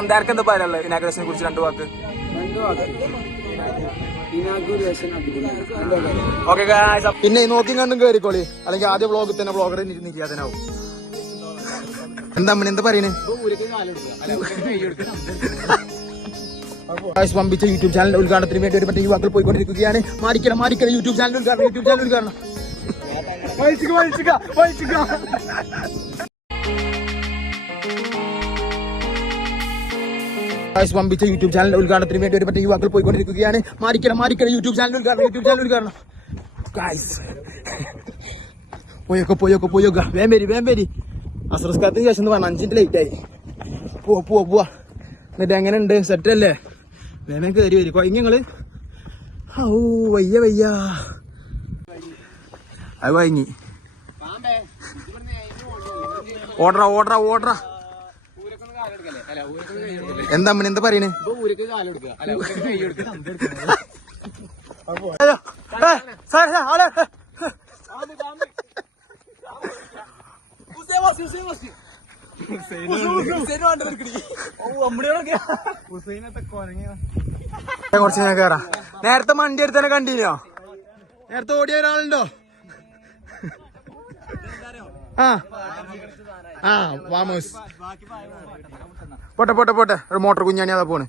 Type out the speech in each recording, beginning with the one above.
എന്താർക്ക് എന്താ പറയാനുള്ളത് ഇനാഗ്രേഷനെ കുറിച്ച് രണ്ടു വാക്ക്? ഓക്കെ ഗായ്സ്, പിന്നെ നോക്കി കണ്ടും കേറിക്കോളി, അല്ലെങ്കിൽ ആദ്യ വ്ളോഗിൽ തന്നെ വ്ളോഗറെ നിൽക്കാതനാവും. എന്താ എന്താ പറയണേ? പമ്പിച്ച യൂട്യൂബ് ചാനൽ ഉദ്ഘാടനത്തിന് വേണ്ടി ഒരു മറ്റേ യുവാക്കൾ പോയിക്കൊണ്ടിരിക്കുകയാണ്. മാറിക്കണം യൂട്യൂബ് ചാനൽ ഉദ്ഘാടനം. പമ്പിച്ച യൂട്യൂബ് ചാനൽ ഉദ്ഘാടനത്തിന് വേണ്ടി ഒരു മറ്റേ യുവാക്കൾ പോയിക്കൊണ്ടിരിക്കുകയാണ്. മാറിക്കണം യൂട്യൂബ് ചാനൽ ഉദ്ഘാടനം. പോയോക്ക വേം വരി. അസ്രസ്കാരത്തിന് ശേഷം എന്ന് പറഞ്ഞ 5 മിനിറ്റ് ലേറ്റ് ആയി. പോവാ. എന്നിട്ട് എങ്ങനെ ഉണ്ട്? സെറ്റ് അല്ലേ? വേമേ കയറി വരും കൊയങ്ങള്. വയ്യ അത് വൈങ്ങി. ഓർഡറാ. എന്താ എന്താ പറയണേ? കുറച്ച് നേരം കേറാ. നേരത്തെ വണ്ടി എടുത്തന്നെ കണ്ടിനോ? നേരത്തെ ഓടിയ ഒരാളുണ്ടോ? വാമോസ് പോട്ടെ ഒരു മോട്ടോർ കുഞ്ഞാണി അതാ പോണ്.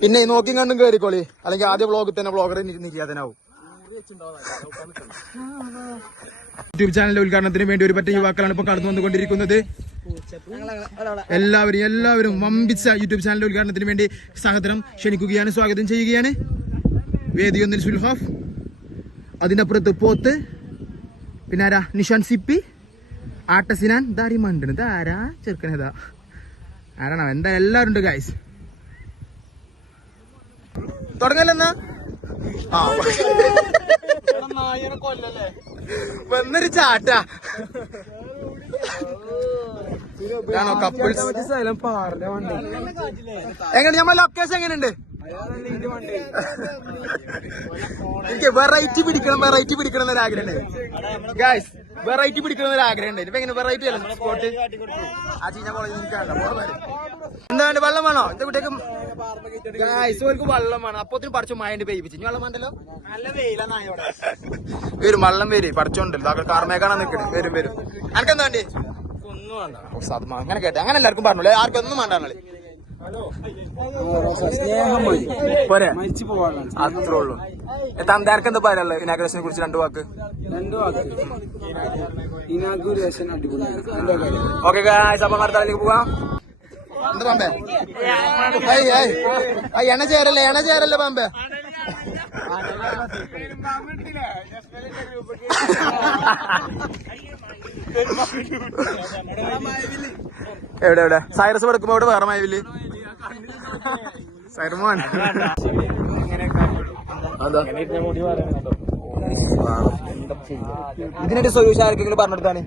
പിന്നെ നോക്കി കണ്ടും കേറിക്കോളി, അല്ലെങ്കിൽ ആദ്യ വ്ളോഗിൽ തന്നെ വ്ളോഗറെ നിൽക്കാതനാവും. യൂട്യൂബ് ചാനലിന്റെ ഉദ്ഘാടനത്തിന് വേണ്ടി ഒരു പറ്റ യുവാക്കളാണ് ഇപ്പൊ കടന്നു വന്നുകൊണ്ടിരിക്കുന്നത്. എല്ലാവരും വമ്പിച്ച യൂട്യൂബ് ചാനലിന്റെ ഉദ്ഘാടനത്തിന് വേണ്ടി സഹോദരം ക്ഷണിക്കുകയാണ്, സ്വാഗതം ചെയ്യുകയാണ്. വേദിയൊന്നിൽ സുൽഹാഫ്, അതിനപ്പുറത്ത് പോത്ത്, പിന്നെ ആരാ? നിഷാൻ സിപ്പി, ആട്ടസിനാൻ, ദാരി മണ്ടണ്. ഇതാരാ ചെറുക്കനേതാ? ആരാണോ? എന്താ എല്ലാവരും ഉണ്ട് ഗൈസ്. തുടങ്ങല്ലെന്നാ വന്നൊരു ചാട്ടാ. കപ്പിൾസ് എങ്ങനെ? നമ്മൾ ലൊക്കേഷൻ എങ്ങനെയുണ്ട്? എനിക്ക് വെറൈറ്റി പിടിക്കണം എന്നൊരാഗ്രഹം ഉണ്ട് ഗൈസ്. വെറൈറ്റി പിടിക്കണം എന്നൊരാഗ്രഹം ഉണ്ട്. ഇപ്പൊ എങ്ങനെ വെറൈറ്റി അല്ല സ്പോട്ട്? ആ ചീഞ്ഞ കോളേജ് എന്താ വേണ്ട? വെള്ളം വേണോ? എന്റെ കുട്ടിയൊക്കെ ഗൈസ് വെള്ളം വേണം. അപ്പത്തിന് പഠിച്ചു മഴണ്ട് പെയ്യിപ്പിച്ചു. ഇനി വെള്ളം വേണ്ടല്ലോ. നല്ല വെയിലും വെള്ളം വരും പഠിച്ചോണ്ടല്ലോ. കാർമേക്കാണാ നിക്കണേ. വരും അനക്കെന്താ വേണ്ടി? ഒന്നും വേണ്ട. അങ്ങനെ കേട്ടെ, അങ്ങനെ എല്ലാവർക്കും പറഞ്ഞോളൂ. ആർക്കും ഒന്നും വേണ്ടാണല്ലേ? പോരെ, അത്രേ ഉള്ളൂ. തന്താർക്ക് എന്താ പറയാനുള്ളത് ഇനാഗ്രേഷനെ കുറിച്ച് രണ്ടു വാക്ക്? ഓക്കെ ഗായ്സ്, അപ്പൊ അടുത്താളിലേക്ക് പോവാം. എന്താ പമ്പേ? എണ ചേരല്ലേ പമ്പേ? എവിടെ സൈറസ് എടുക്കുമ്പോ ഇവിടെ വേറെ മയവില് സൈറമോൻ. ഇതിനൊരു സൊല്യൂഷൻ ആർക്കെങ്കിലും പറഞ്ഞെടുത്താണ്.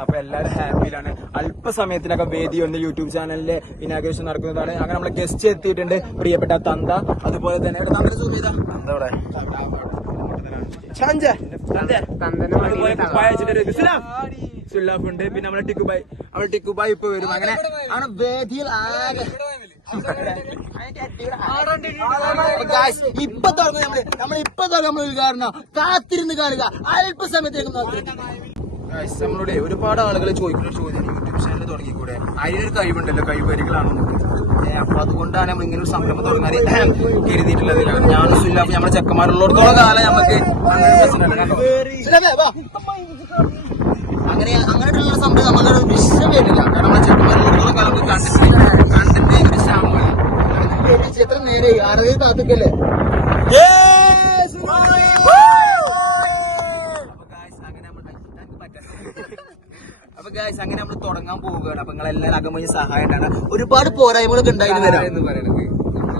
അപ്പൊ എല്ലാരും ഹാപ്പിയിലാണ്. അല്പസമയത്തിനൊക്കെ വേദി ഒന്ന് യൂട്യൂബ് ചാനലിലെ ഇനാഗ്രേഷൻ നടക്കുന്നതാണ്. അങ്ങനെ നമ്മളെ ഗസ്റ്റ് എത്തിയിട്ടുണ്ട്, പ്രിയപ്പെട്ട തന്ത. അതുപോലെ തന്നെ സുല്ലാഫുണ്ട്, പിന്നെ നമ്മളെ ടിക്കുബായ് ഇപ്പൊ വരും. അങ്ങനെ ആണ് വേദിയിൽ ആകെ ഇപ്പൊ തുടങ്ങും. നമ്മൾ ഉദ്ഘാടനം കാത്തിരുന്ന് കാണുക. അല്പസമയത്തേക്ക് നമ്മളോട് ഒരുപാട് ആളുകൾ ചോദിക്കുന്ന ചോദ്യം, യൂട്യൂബ് ചാനൽ തുടങ്ങിക്കൂടെ? അതിനൊരു കഴിവുണ്ടല്ലോ, കഴിവരികളാണോ? അപ്പൊ അതുകൊണ്ടാണ് നമ്മൾ ഇങ്ങനെ ഒരു സംരംഭം തുടങ്ങാൻ കരുതിയിട്ടുള്ളത്. ഞാൻ സുല്ലാഫ് നമ്മുടെ ചെക്കന്മാരുള്ളിടത്തോളം കാലം നമുക്ക് അങ്ങനെയുള്ള സംഭവം നമ്മളൊരു വിഷയം വരില്ല. കാരണം നമ്മുടെ ചെക്കന്മാരുള്ളിടത്തോളം കാലം കണ്ടിട്ട് വിഷയമാണ്. എത്ര നേരെ ആരേ കാത്തിക്കല്ലേ? അപ്പൊ ഗൈസ്, അങ്ങനെ നമ്മൾ തുടങ്ങാൻ പോവുകയാണ്. അപ്പൊ നിങ്ങളെല്ലാവരും അകമൊഴി സഹായമാണ്. ഒരുപാട് പോരായ്മകളൊക്കെ ഉണ്ടായിരുന്നു എന്ന് പറയുന്നത്.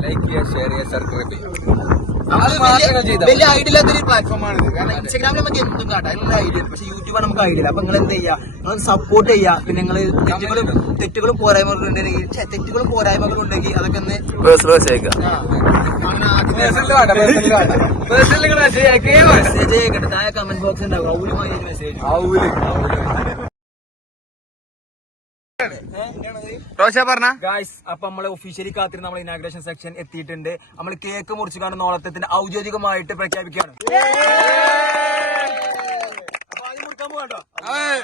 ലൈക്ക് ചെയ്യുക, ഷെയർ ചെയ്യുക, സബ്സ്ക്രൈബ് ചെയ്യുക. വലിയ ഐഡിയ ഇല്ലാത്തൊരു പ്ലാറ്റ്ഫോമാണ്. കാരണം ഇൻസ്റ്റാഗ്രാമിൽ നമുക്ക് എന്തും കാട്ടാം, എല്ലാ ഐഡിയ. പക്ഷെ യൂട്യൂബാണ് നമുക്ക് ഐഡിയ ഇല്ല. അപ്പൊ നിങ്ങൾ എന്ത് ചെയ്യുക? നിങ്ങൾ സപ്പോർട്ട് ചെയ്യുക. പിന്നെ നിങ്ങൾ തെറ്റുകളും പോരായ്മകളും ഉണ്ടെങ്കിൽ അതൊക്കെ ഒന്ന് മെസ്സേജ് അയക്കട്ടെ. താഴെ കമന്റ് ബോക്സ് ഉണ്ടാവും. മെസ്സേജ് റോഷ പറഞ്ഞ ഗായ്സ്, അപ്പൊ നമ്മള് ഒഫീഷ്യലി കാത്തിരുന്ന് നമ്മൾ ഇനാഗ്രേഷൻ സെക്ഷൻ എത്തിയിട്ടുണ്ട്. നമ്മൾ കേക്ക് മുറിച്ചു കാണുന്ന ഓളത്തിന്റെ ഔദ്യോഗികമായിട്ട് പ്രഖ്യാപിക്കുകയാണ്.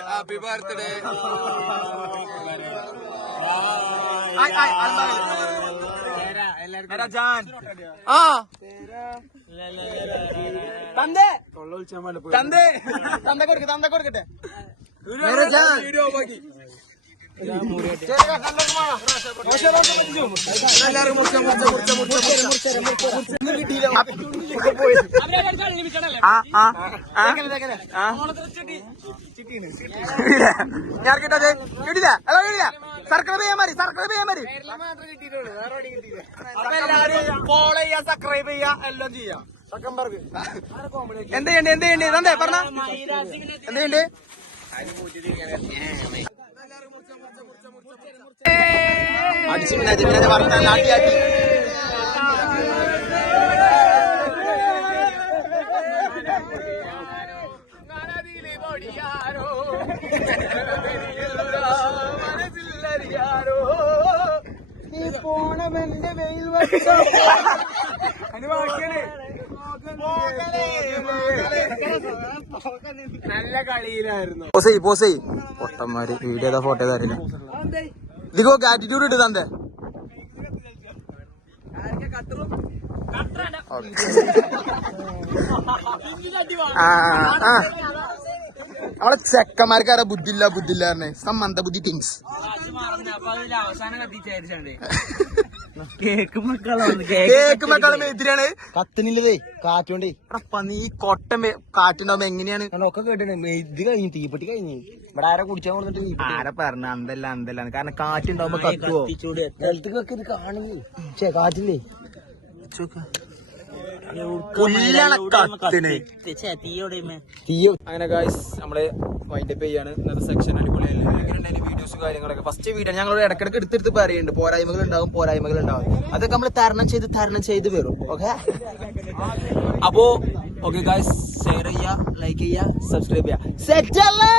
ഹാപ്പി ബർത്ത്ഡേ ആ തന്തേ തന്തേ തന്ത കൊടുക്കട്ടെ ഞാൻ കിട്ടത് കിട്ടില്ല അല്ല കിട്ടില്ല സർക്കിൾ ചെയ്യാൻ മതി സർക്കിൾ ചെയ്യാൻ മതി ഫോളോ ചെയ്യാ സബ്സ്ക്രൈബ് ചെയ്യാ എല്ലാം ചെയ്യാം എന്ത് ചെയ്യണ്ടേ തന്തേ പറഞ്ഞ എന്ത് ചെയ്യണ്ടേ അടിച്ചു പിന്നെ പറഞ്ഞ നാട്ടിയാക്കി നീ പോണമെന്റെ വെയിൽ നല്ല കളിയിലായിരുന്നു. പോസേ പൊട്ടന്മാര് വീഡിയോ ഫോട്ടോ തരില്ല. ഇതിക്കോ ആറ്റിറ്റ്യൂഡ് ഇട്ട് തന്തേ നമ്മളെ ചെക്കന്മാർക്കാരാ ബുദ്ധില്ല സമ്മന്ത ബുദ്ധി തിങ്സ്. കേക്ക് മക്കളും എതിരാണ് കത്തനില്ലതേ കാറ്റോണ്ടേ നീ കൊട്ട കാറ്റുണ്ടാവുമ്പോ എങ്ങനെയാണ് ഒക്കെ കേട്ടിട്ടുണ്ട്. ഇത് കഴിഞ്ഞു തീപ്പെട്ടി കഴിഞ്ഞു ഇവിടെ ആരെ കുടിച്ചാൽ കൊടുത്തിട്ട് ആരെ പറഞ്ഞ അന്തല്ല കാരണം കാറ്റുണ്ടാവുമ്പോ കത്തുവോ സ്ഥലത്തേക്കൊക്കെ ഇത് കാണുന്നേ കാറ്റില്ലേ അങ്ങനെ ഗായ്സ് നമ്മള് വൈൻഡപ്പ് ചെയ്യാണ്. ഇന്നത്തെ സെക്ഷൻ അടിപൊളിയായി വീഡിയോസ് കാര്യങ്ങളൊക്കെ ഫസ്റ്റ് വീഡിയോ ഞങ്ങളോട് ഇടക്കിടക്ക് എടുത്തെടുത്ത് പറയുന്നുണ്ട്. പോരായ്മകൾ ഉണ്ടാവും അതൊക്കെ നമ്മൾ തരണം ചെയ്ത് വരും. ഓക്കെ അപ്പോ ഓക്കെ ഗായ്സ് ഷെയർ ചെയ്യാ ലൈക്ക് ചെയ്യാ സബ്സ്ക്രൈബ് ചെയ്യാ സെറ്റ് അല്ലേ.